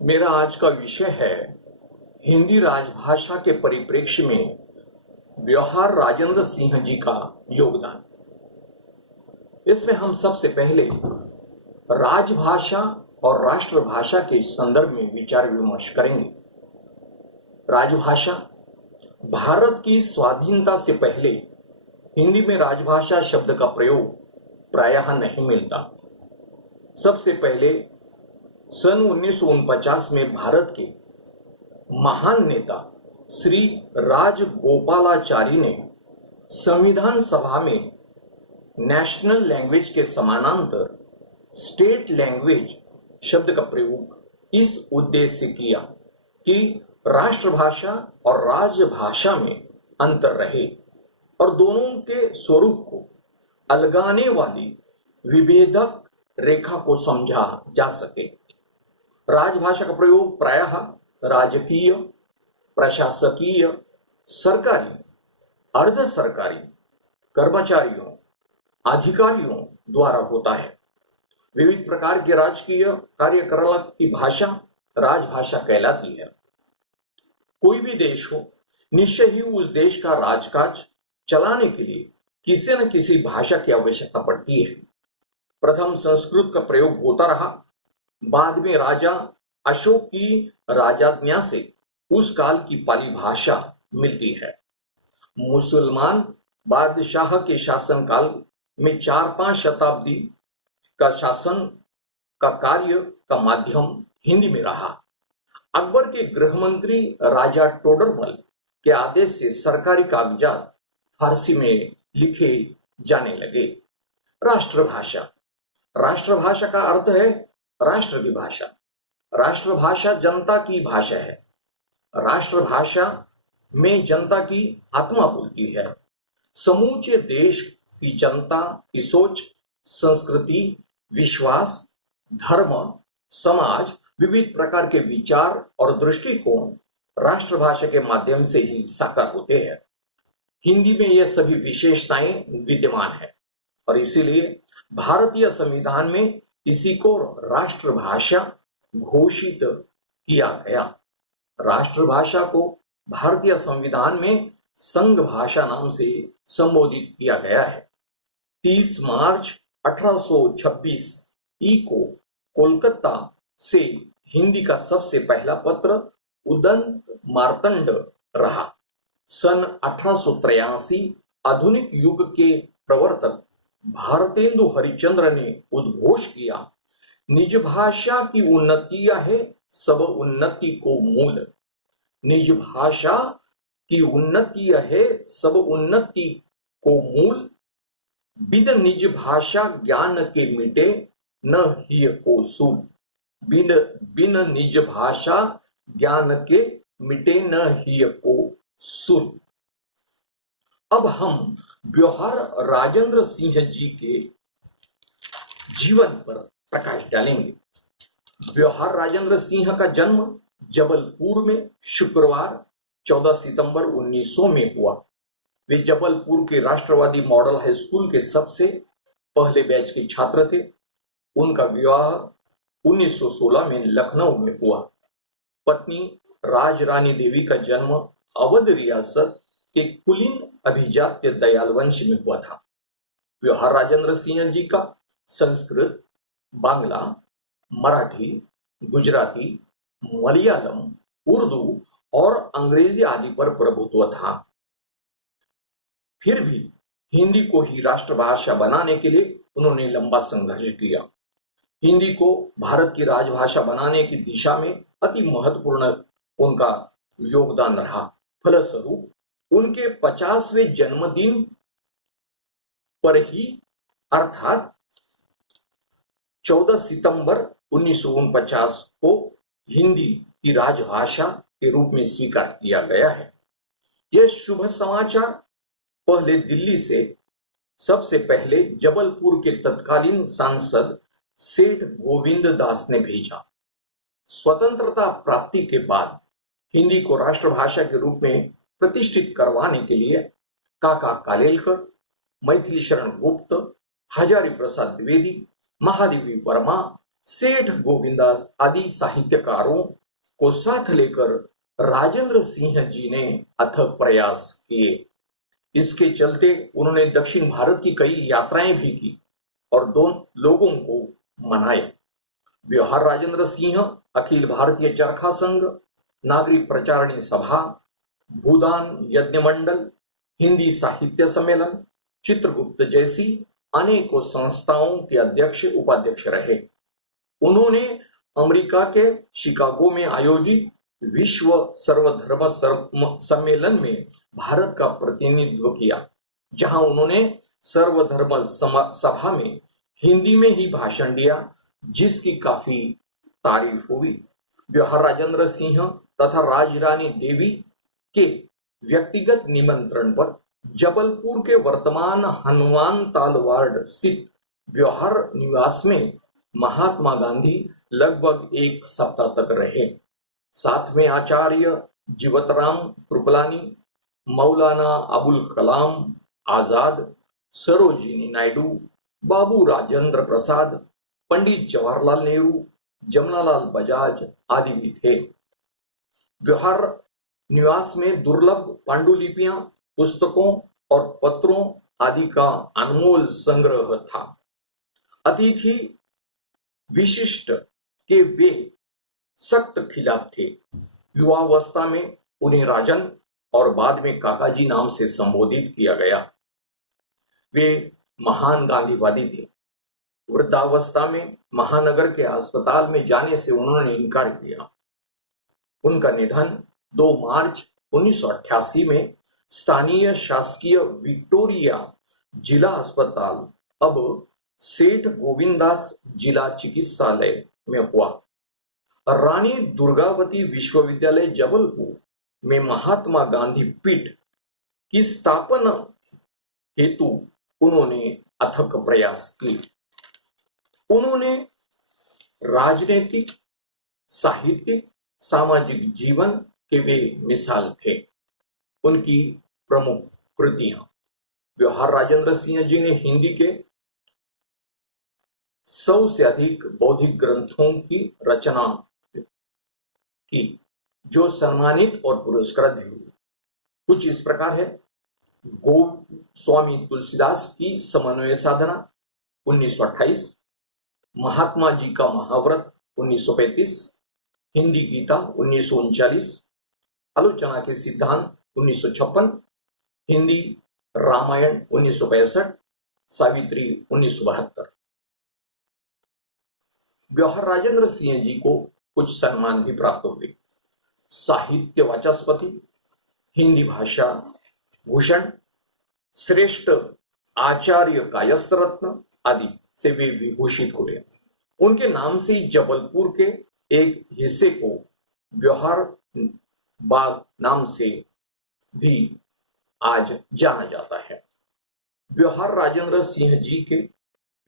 मेरा आज का विषय है हिंदी राजभाषा के परिप्रेक्ष्य में ब्योहार राजेंद्र सिंह जी का योगदान। इसमें हम सबसे पहले राजभाषा और राष्ट्रभाषा के संदर्भ में विचार विमर्श करेंगे। राजभाषा भारत की स्वाधीनता से पहले हिंदी में राजभाषा शब्द का प्रयोग प्रायः नहीं मिलता। सबसे पहले सन 1949 में भारत के महान नेता श्री राजगोपालाचारी ने संविधान सभा में नेशनल लैंग्वेज के समानांतर स्टेट लैंग्वेज शब्द का प्रयोग इस उद्देश्य से किया कि राष्ट्रभाषा और राजभाषा में अंतर रहे और दोनों के स्वरूप को अलगाने वाली विभेदक रेखा को समझा जा सके। राजभाषा का प्रयोग प्रायः राजकीय, प्रशासकीय, सरकारी, अर्ध सरकारी कर्मचारियों, अधिकारियों द्वारा होता है। विविध प्रकार के राजकीय कार्यकलाप की भाषा राजभाषा कहलाती है। कोई भी देश हो, निश्चय ही उस देश का राजकाज चलाने के लिए किसी न किसी भाषा की आवश्यकता पड़ती है। प्रथम संस्कृत का प्रयोग होता रहा, बाद में राजा अशोक की राजाज्ञा से उस काल की पाली भाषा मिलती है। मुसलमान बादशाह के शासनकाल में 4-5 शताब्दी का शासन का कार्य का माध्यम हिंदी में रहा। अकबर के गृह मंत्री राजा टोडरमल के आदेश से सरकारी कागजात फारसी में लिखे जाने लगे। राष्ट्रभाषा, राष्ट्रभाषा का अर्थ है राष्ट्र की भाषा। राष्ट्रभाषा जनता की भाषा है। राष्ट्रभाषा में जनता की आत्मा बोलती है। समूचे देश की जनता की सोच, संस्कृति, विश्वास, धर्म, समाज, विविध प्रकार के विचार और दृष्टिकोण राष्ट्रभाषा के माध्यम से ही साकार होते हैं। हिंदी में यह सभी विशेषताएं विद्यमान है और इसीलिए भारतीय संविधान में इसी को राष्ट्रभाषा घोषित किया गया। राष्ट्रभाषा को भारतीय संविधान में संघ भाषा नाम से संबोधित किया गया है। 30 मार्च 1826 को कोलकाता से हिंदी का सबसे पहला पत्र उदंत मार्तंड रहा। सन 1883 आधुनिक युग के प्रवर्तक भारतेंदु हरिश्चंद्र ने उद्घोष किया, निज भाषा की उन्नति है सब उन्नति को मूल। निज भाषा की उन्नति है सब उन्नति को मूल। बिन निज भाषा ज्ञान के मिटे न ही को सूल। बिन निज भाषा ज्ञान के मिटे न ही को सूल। अब हम ब्योहार राजेंद्र सिंह जी के जीवन पर प्रकाश डालेंगे। ब्योहार राजेंद्र सिंह का जन्म जबलपुर में शुक्रवार 14 सितंबर 1900 में हुआ। वे जबलपुर के राष्ट्रवादी मॉडल हाई स्कूल के सबसे पहले बैच के छात्र थे। उनका विवाह 1916 में लखनऊ में हुआ। पत्नी राजरानी देवी का जन्म अवध रियासत के कुलीन अभिजात्य दयाल वंश में हुआ था। ब्योहार राजेंद्र सिंह जी का संस्कृत, बांग्ला, मराठी, गुजराती, मलयालम, उर्दू और अंग्रेजी आदि पर प्रभुत्व था। फिर भी हिंदी को ही राष्ट्रभाषा बनाने के लिए उन्होंने लंबा संघर्ष किया। हिंदी को भारत की राजभाषा बनाने की दिशा में अति महत्वपूर्ण उनका योगदान रहा। फलस्वरूप उनके 50वें जन्मदिन पर ही अर्थात 14 सितंबर 1949 को हिंदी की राजभाषा के रूप में स्वीकार किया गया है। यह शुभ समाचार पहले दिल्ली से सबसे पहले जबलपुर के तत्कालीन सांसद सेठ गोविंद दास ने भेजा। स्वतंत्रता प्राप्ति के बाद हिंदी को राष्ट्रभाषा के रूप में प्रतिष्ठित करवाने के लिए काका कालेलकर, मैथिली शरण गुप्त, हजारी प्रसाद द्विवेदी, महादेवी वर्मा, सेठ गोविंदास आदि साहित्यकारों को साथ लेकर राजेंद्र सिंह जी ने अथक प्रयास किए। इसके चलते उन्होंने दक्षिण भारत की कई यात्राएं भी की और दोनों लोगों को मनाए। व्यवहार राजेंद्र सिंह अखिल भारतीय चरखा संघ, नागरिक प्रचारणी सभा, भूदान यज्ञ मंडल, हिंदी साहित्य सम्मेलन, चित्रगुप्त जैसी अनेकों संस्थाओं के अध्यक्ष उपाध्यक्ष रहे। उन्होंने अमेरिका के शिकागो में आयोजित विश्व सर्वधर्म सम्मेलन में भारत का प्रतिनिधित्व किया, जहां उन्होंने सर्वधर्म सभा में हिंदी में ही भाषण दिया, जिसकी काफी तारीफ हुई। व्यवहार राजेंद्र सिंह तथा राजरानी देवी के व्यक्तिगत निमंत्रण पर जबलपुर के वर्तमान हनुमान ताल वार्ड स्थित व्यवहार निवास में महात्मा गांधी लगभग एक सप्ताह तक रहे। साथ में आचार्य जीवतराम कृपलानी, मौलाना अबुल कलाम आजाद, सरोजिनी नायडू, बाबू राजेंद्र प्रसाद, पंडित जवाहरलाल नेहरू, जमनालाल बजाज आदि भी थे। व्यवहार निवास में दुर्लभ पांडुलिपियां, पुस्तकों और पत्रों आदि का अनमोल संग्रह था। अतिथि विशिष्ट के वे सख्त खिलाफ थे। युवावस्था में उन्हें राजन और बाद में काकाजी नाम से संबोधित किया गया। वे महान गांधीवादी थे। वृद्धावस्था में महानगर के अस्पताल में जाने से उन्होंने इनकार किया। उनका निधन 2 मार्च 1988 में स्थानीय शासकीय विक्टोरिया जिला अस्पताल, अब सेठ गोविंदास जिला चिकित्सालय में हुआ। रानी दुर्गावती विश्वविद्यालय जबलपुर में महात्मा गांधी पीठ की स्थापना हेतु उन्होंने अथक प्रयास किए। उन्होंने राजनीतिक, साहित्यिक, सामाजिक जीवन के वे मिसाल थे। उनकी प्रमुख कृतियां: व्यवहार राजेंद्र सिंह जी ने हिंदी के 100 से अधिक बौद्धिक ग्रंथों की रचना की, जो सम्मानित और पुरस्कृत भी हुई। कुछ इस प्रकार है: स्वामी तुलसीदास की समन्वय साधना 1928, महात्मा जी का महाव्रत 1935, हिंदी गीता 1939, आलोचना के सिद्धांत 1956, हिंदी रामायण 1965, सावित्री 1972। व्यवहार राजेंद्र सिंह जी को कुछ सम्मान भी प्राप्त हुए। साहित्य वाचस्पति, हिंदी भाषा भूषण, श्रेष्ठ आचार्य कायस्थ रत्न आदि से वे विभूषित हुए। उनके नाम से जबलपुर के एक हिस्से को व्यवहार बाग नाम से भी आज जाना जाता है। व्यवहार राजेंद्र सिंह जी के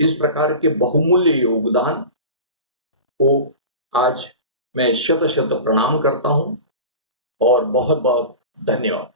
इस प्रकार के बहुमूल्य योगदान को आज मैं शत शत प्रणाम करता हूं और बहुत बहुत धन्यवाद।